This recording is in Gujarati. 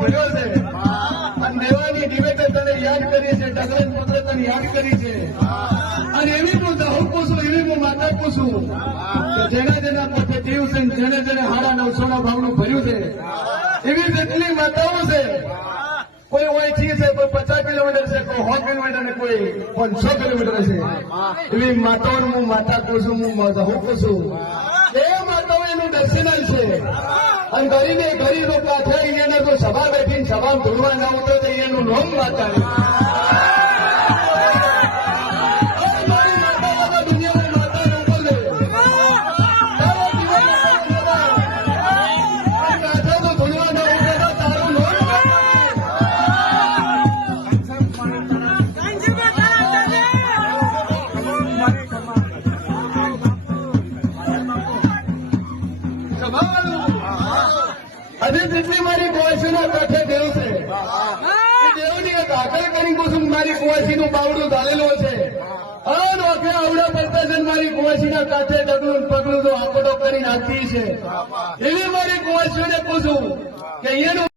ભર્યો છે અને દેવાની નિવેદન તને યાદ કરી છે, ડગરન પુત્ર તને યાદ કરી છે. અને એવી હું દહુ પૂછું, એવી હું માતા પૂછું કે જેના જેના પોતે દેવ છે, જેને જેને 950 ભાવનું ભર્યું છે, એવી જેટલી માતાઓ છે, કોઈ ઓછી છે, કોઈ 50 કિલોમીટર છે, કોઈ 100 કિલોમીટર ને કોઈ 500 કિલોમીટર છે. એવી માતાઓને હું માતા પૂછું, હું દહુ પૂછું. એ માતાઓ એનું દર્શનલ છે. અને ગરીબે ગરીબ કાંઠે એને તો સભા બેઠીને સભા ધોરવા ના ઉતરે તો એનું નામ માતા નહીં. હજી જેટલી મારી કુવાસીના કાંઠે દેવ છે, એ દેવની દાખલ કરી કુસુમ મારી કુવાસીનું બાવડું ધાલેલું છે. નોખે આવડા પડતા છે, મારી કુવાસીના કાંઠે ડગલું પગલું તો આકોડો કરી નાખતી છે. એવી મારી કુવાસીઓને પૂછું કે અહીંયાનું